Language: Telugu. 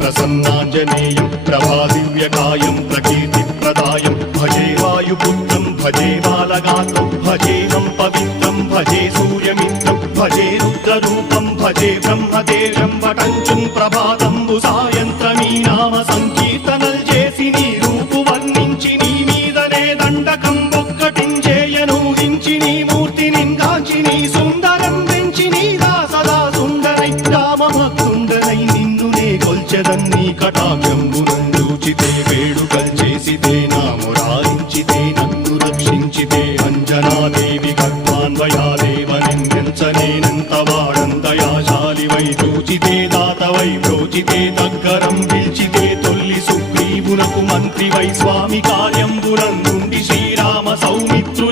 प्रसन्नाञ्जनेयं प्रभादिव्यकायं प्रकीर्तिप्रदायं भजे वायुपुत्रं भजे बालगात्रं भजेऽहं पवित्रं भजे सूर्यमित्रं भजे रुद्ररूपं भजे ब्रह्मदेवं वटञ्चुं प्रभाతంబు సాయంత్రమీ నామ సంకీర్తనల్ చేసి నీ రూపు వర్ణించి నీ మీదనే దండకం ఒక్కటించేయనూహించి నీ మూర్తిని గాంచి నీ సుందరం పెంచి నీ దాసదా సుందరై రామభక్తుండనై కొల్చెదన్ని కటాక్షంబునందూచితే వేడుకల్ చేసితే నా మురారించితే నన్ను రక్షించితే అంజనాదేవి గర్భాన్వయాదేవనెంచనేనంత వాడంతయాశాలివై చూచితే దాతవై ప్రోచితే దగ్గరం పిల్చితే తొల్లి సుగ్రీవునకు మంత్రివై స్వామి కార్యంబునందుండి శ్రీరామ సౌమిత్రు